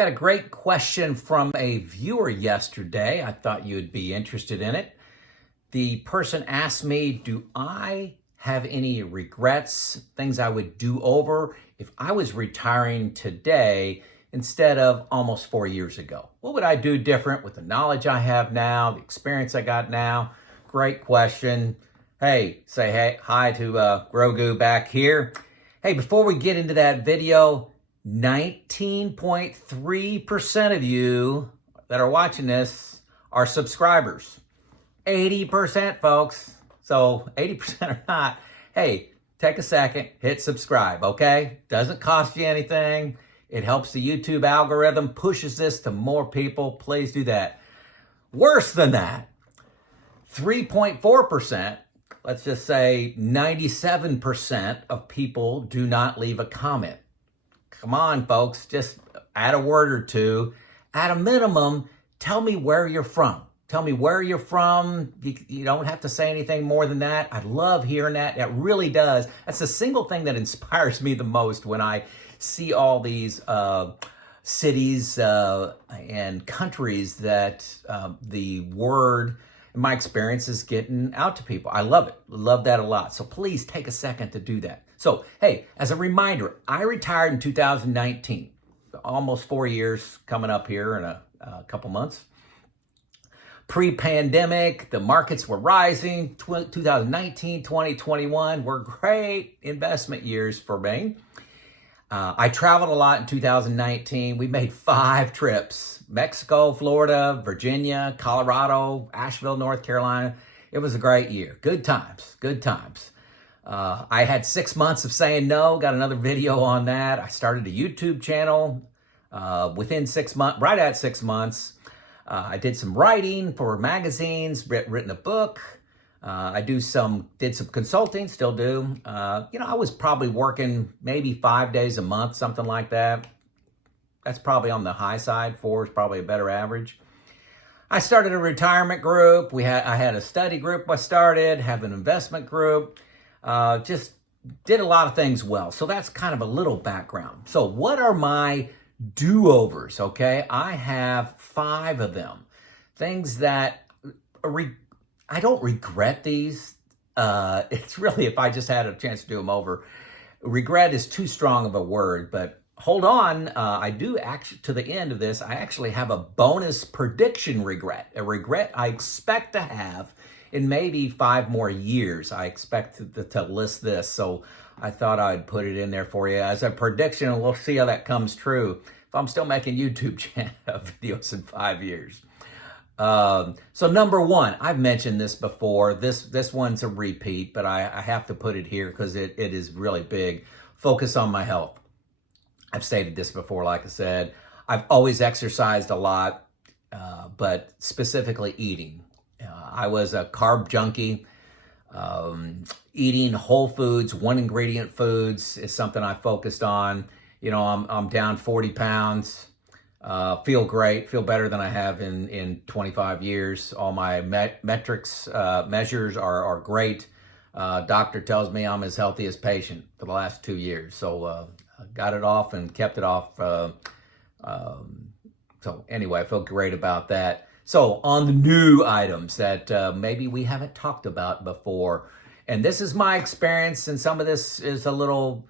Got a great question from a viewer yesterday. I thought you'd be interested in it. The person asked me, do I have any regrets, things I would do over if I was retiring today instead of almost 4 years ago? What would I do different with the knowledge I have now, the experience I got now? Great question. Hey, say hey, hi to Grogu back here. Hey, before we get into that video, 19.3% of you that are watching this are subscribers. 80%, folks. So 80% are not. Hey, take a second, hit subscribe, okay? Doesn't cost you anything. It helps the YouTube algorithm, pushes this to more people. Please do that. Worse than that, 3.4%, let's just say 97% of people do not leave a comment. Come on, folks, just add a word or two. At a minimum, tell me where you're from. Tell me where you're from. You don't have to say anything more than that. I love hearing that. It really does. That's the single thing that inspires me the most when I see all these cities and countries that the word, in my experience, is getting out to people. I love it. Love that a lot. So please take a second to do that. So, hey, as a reminder, I retired in 2019, almost 4 years coming up here in a couple months. Pre-pandemic, the markets were rising. 2019, 2021 were great investment years for me. I traveled a lot in 2019. We made 5 trips: Mexico, Florida, Virginia, Colorado, Asheville, North Carolina. It was a great year. Good times, good times. I had 6 months of saying no, got another video on that. I started a YouTube channel within 6 months, right at 6 months. I did some writing for magazines, written a book. I did some consulting, still do. I was probably working maybe 5 days a month, something like that. That's probably on the high side. 4 is probably a better average. I started a retirement group. I had a study group I started, have an investment group. Just did a lot of things well. So that's kind of a little background. So what are my do-overs, okay? I have 5 of them. Things that I don't regret these. It's really, if I just had a chance to do them over. Regret is too strong of a word, but hold on. I do actually, to the end of this, I actually have a bonus prediction regret. A regret I expect to have in maybe 5 more years. I expect to list this. So I thought I'd put it in there for you as a prediction, and we'll see how that comes true if I'm still making YouTube videos in 5 years. So number 1, I've mentioned this before. This one's a repeat, but I have to put it here because it is really big. Focus on my health. I've stated this before, like I said. I've always exercised a lot, but specifically eating. I was a carb junkie. Eating whole foods, 1 ingredient foods is something I focused on. I'm down 40 pounds. Feel great, feel better than I have in 25 years. All my metrics, measures are great. Doctor tells me I'm his healthiest patient for the last 2 years. So got it off and kept it off. So anyway, I feel great about that. So on the new items that maybe we haven't talked about before, and this is my experience, and some of this is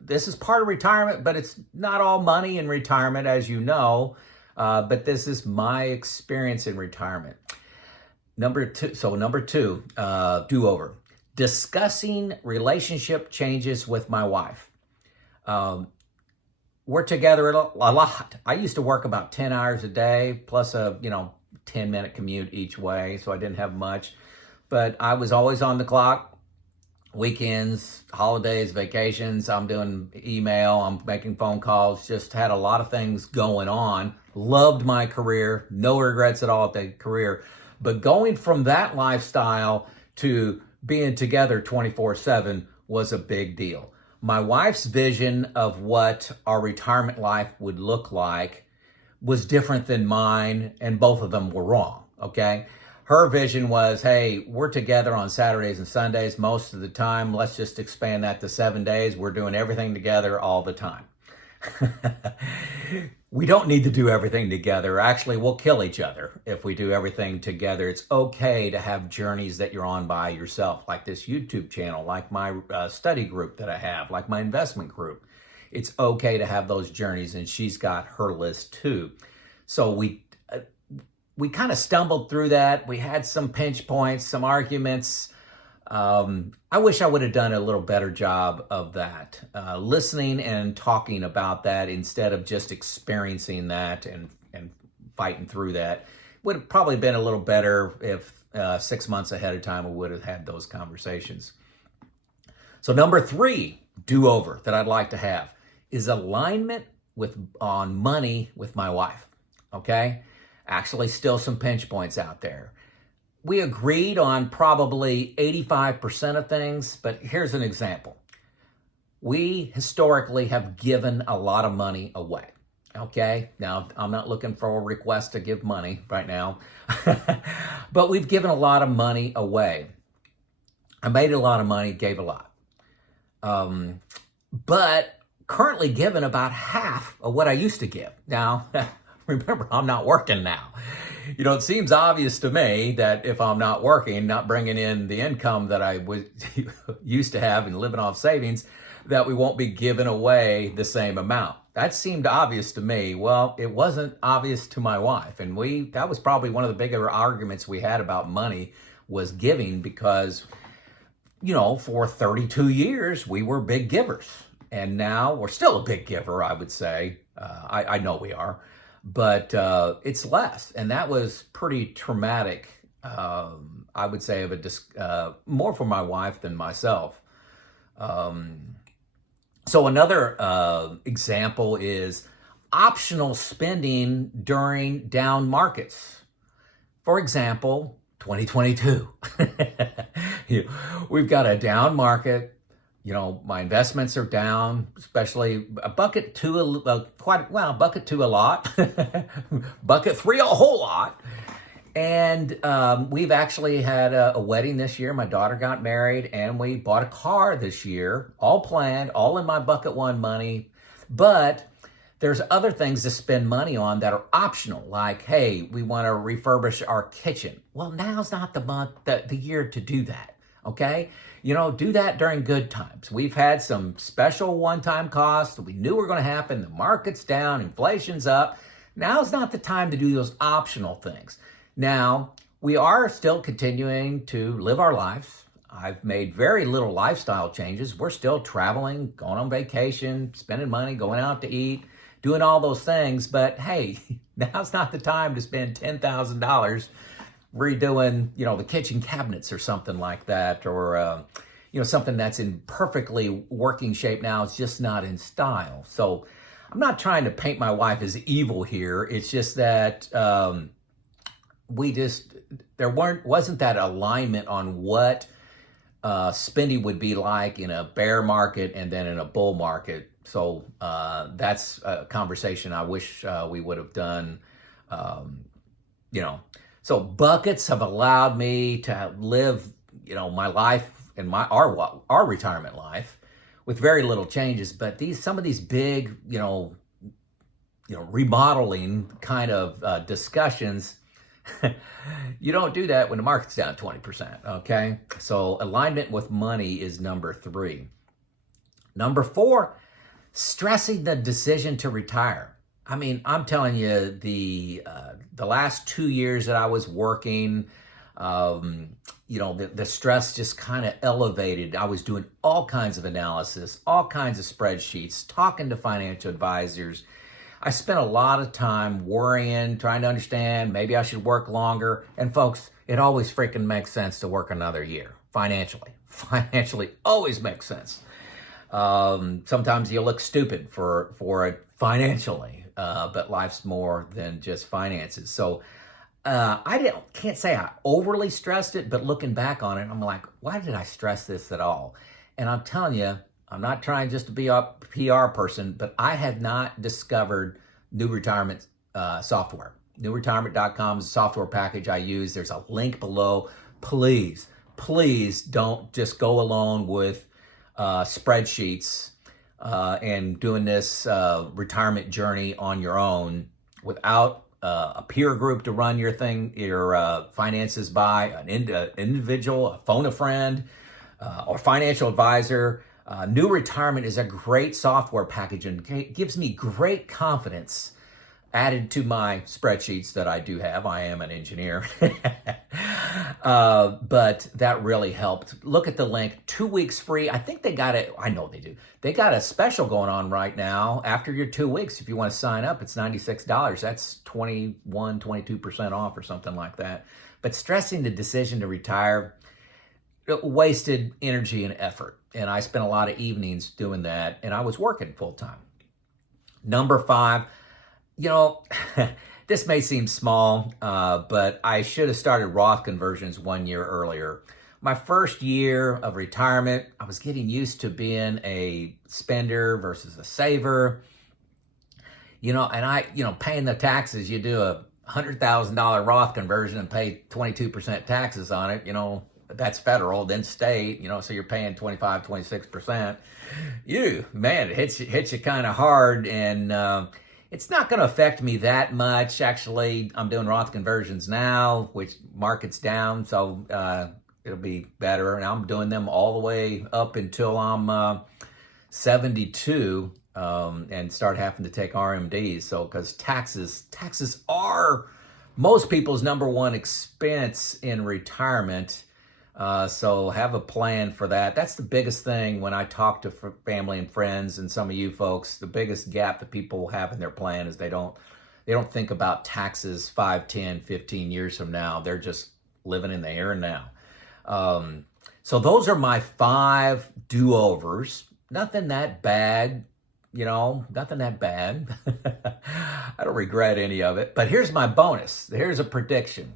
this is part of retirement, but it's not all money in retirement, as you know, but this is my experience in retirement. Number 2, do-over. Discussing relationship changes with my wife. We're together a lot. I used to work about 10 hours a day, plus a, 10-minute commute each way, so I didn't have much. But I was always on the clock. Weekends, holidays, vacations, I'm doing email, I'm making phone calls, just had a lot of things going on. Loved my career, no regrets at all at the career. But going from that lifestyle to being together 24/7 was a big deal. My wife's vision of what our retirement life would look like was different than mine, and both of them were wrong, okay? Her vision was, hey, we're together on Saturdays and Sundays most of the time. Let's just expand that to 7 days. We're doing everything together all the time. We don't need to do everything together. Actually, we'll kill each other if we do everything together. It's okay to have journeys that you're on by yourself, like this YouTube channel, like my study group that I have, like my investment group. It's okay to have those journeys, and she's got her list too. So we kind of stumbled through that. We had some pinch points, some arguments. I wish I would have done a little better job of that, listening and talking about that instead of just experiencing that and fighting through that. Would have probably been a little better if 6 months ahead of time we would have had those conversations. So number 3 do-over that I'd like to have is alignment on money with my wife. Okay, actually, still some pinch points out there. We agreed on probably 85% of things, but here's an example. We historically have given a lot of money away. Okay, now I'm not looking for a request to give money right now, but we've given a lot of money away. I made a lot of money, gave a lot. But currently given about half of what I used to give. Now, remember, I'm not working now. You know, it seems obvious to me that if I'm not working, not bringing in the income that I used to have and living off savings, that we won't be giving away the same amount. That seemed obvious to me. Well, it wasn't obvious to my wife. And that was probably one of the bigger arguments we had about money, was giving, because, you know, for 32 years, we were big givers. And now we're still a big giver, I would say. I know we are. But it's less, and that was pretty traumatic. I would say more for my wife than myself. So another example is optional spending during down markets. For example, 2022. We've got a down market. You know, my investments are down, especially bucket 2 bucket 2 a lot, bucket 3 a whole lot. And we've actually had a wedding this year. My daughter got married, and we bought a car this year, all planned, all in my bucket 1 money. But there's other things to spend money on that are optional, like, hey, we want to refurbish our kitchen. Well, now's not the year to do that. Okay, you know, do that during good times. We've had some special one-time costs that we knew were going to happen. The market's down, inflation's up. Now's not the time to do those optional things. Now, we are still continuing to live our lives. I've made very little lifestyle changes. We're still traveling, going on vacation, spending money, going out to eat, doing all those things. But hey, now's not the time to spend $10,000 redoing, you know, the kitchen cabinets or something like that, or, you know, something that's in perfectly working shape now. It's just not in style. So I'm not trying to paint my wife as evil here. It's just that wasn't that alignment on what spending would be like in a bear market and then in a bull market. So that's a conversation I wish we would have done, you know. So buckets have allowed me to live, you know, my life and our retirement life with very little changes. But some of these big, you know, remodeling kind of discussions, you don't do that when the market's down 20%. Okay, so alignment with money is number 3. Number 4, stressing the decision to retire. I mean, I'm telling you, the last 2 years that I was working, you know, the stress just kind of elevated. I was doing all kinds of analysis, all kinds of spreadsheets, talking to financial advisors. I spent a lot of time worrying, trying to understand, maybe I should work longer. And folks, it always freaking makes sense to work another year financially. Financially always makes sense. Sometimes you look stupid for it financially. But life's more than just finances. So can't say I overly stressed it, but looking back on it, I'm like, why did I stress this at all? And I'm telling you, I'm not trying just to be a PR person, but I had not discovered New Retirement software. NewRetirement.com is a software package I use. There's a link below. Please don't just go alone with spreadsheets. and doing this retirement journey on your own without a peer group to run your finances by, an individual, a phone a friend, or financial advisor. New Retirement is a great software package and gives me great confidence added to my spreadsheets that I do have. I am an engineer. But that really helped. Look at the link, 2 weeks free. I think they got it. I know they do. They got a special going on right now. After your 2 weeks, if you want to sign up, it's $96. That's 22% off or something like that. But stressing the decision to retire, wasted energy and effort. And I spent a lot of evenings doing that, and I was working full time. Number 5, this may seem small, but I should have started Roth conversions 1 year earlier. My first year of retirement, I was getting used to being a spender versus a saver. Paying the taxes, you do a $100,000 Roth conversion and pay 22% taxes on it, that's federal, then state, so you're paying 25, 26%. It hits you kind of hard, and it's not going to affect me that much. Actually, I'm doing Roth conversions now, which market's down, so it'll be better. And I'm doing them all the way up until I'm 72 and start having to take RMDs. So, because taxes are most people's number one expense in retirement. So have a plan for that. That's the biggest thing when I talk to family and friends and some of you folks. The biggest gap that people have in their plan is they don't think about taxes 5, 10, 15 years from now. They're just living in the here and now. So those are my 5 do-overs. Nothing that bad, nothing that bad. I don't regret any of it. But here's my bonus. Here's a prediction.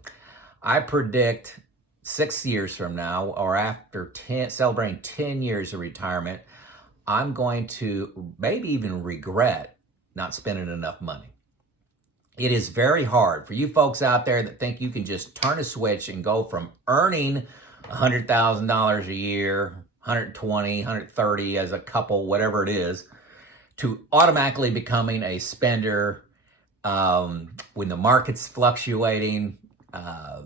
I predict 6 years from now, or after celebrating 10 years of retirement, I'm going to maybe even regret not spending enough money. It is very hard for you folks out there that think you can just turn a switch and go from earning $100,000 a year, 120, 130 as a couple, whatever it is, to automatically becoming a spender when the market's fluctuating.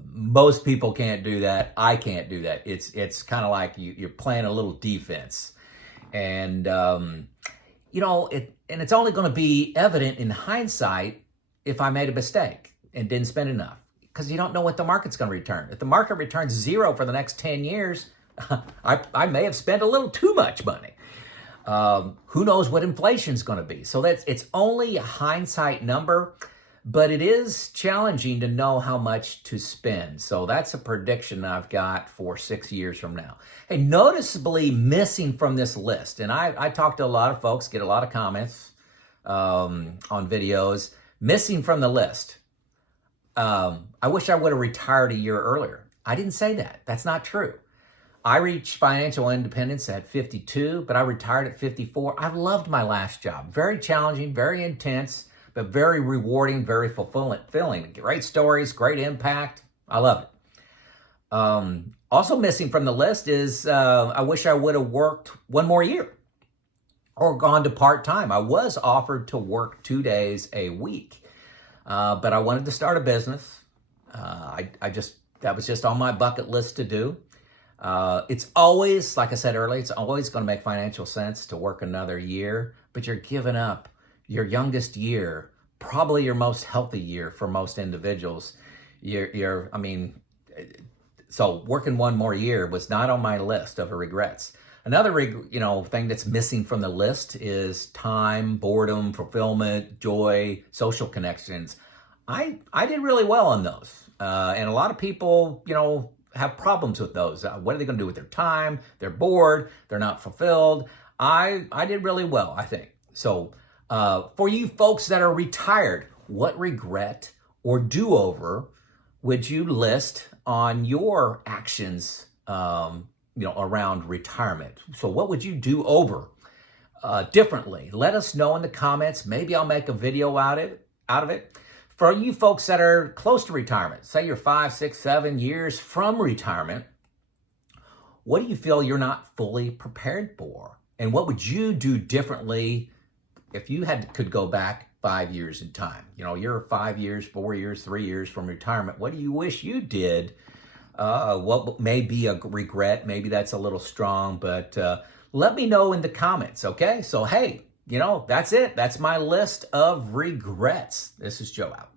Most people can't do that. I can't do that. It's kind of like you're playing a little defense, and it's only going to be evident in hindsight if I made a mistake and didn't spend enough, because you don't know what the market's going to return. If the market returns 0 for the next 10 years, I may have spent a little too much money. Who knows what inflation's going to be? So it's only a hindsight number. But it is challenging to know how much to spend. So that's a prediction I've got for 6 years from now. Hey, noticeably missing from this list, and I talk to a lot of folks, get a lot of comments on videos, missing from the list. I wish I would have retired a year earlier. I didn't say that. That's not true. I reached financial independence at 52, but I retired at 54. I loved my last job. Very challenging, very intense, but very rewarding, very fulfilling. Great stories, great impact. I love it. Also missing from the list is I wish I would have worked 1 more year or gone to part-time. I was offered to work 2 days a week, but I wanted to start a business. That was just on my bucket list to do. It's always, like I said earlier, it's always going to make financial sense to work another year, but you're giving up your youngest year, probably your most healthy year for most individuals. So working 1 more year was not on my list of regrets. Another thing that's missing from the list is time, boredom, fulfillment, joy, social connections. I did really well on those. And a lot of people, have problems with those. What are they going to do with their time? They're bored. They're not fulfilled. I did really well, I think. So for you folks that are retired, what regret or do-over would you list on your actions, around retirement? So what would you do over differently? Let us know in the comments. Maybe I'll make a video out of it. For you folks that are close to retirement, say you're 5, 6, 7 years from retirement, what do you feel you're not fully prepared for? And what would you do differently if you could go back 5 years in time? You know, you're 5 years, 4 years, 3 years from retirement. What do you wish you did? What may be a regret? Maybe that's a little strong, but let me know in the comments, okay? So, hey, you know, that's it. That's my list of regrets. This is Joe out.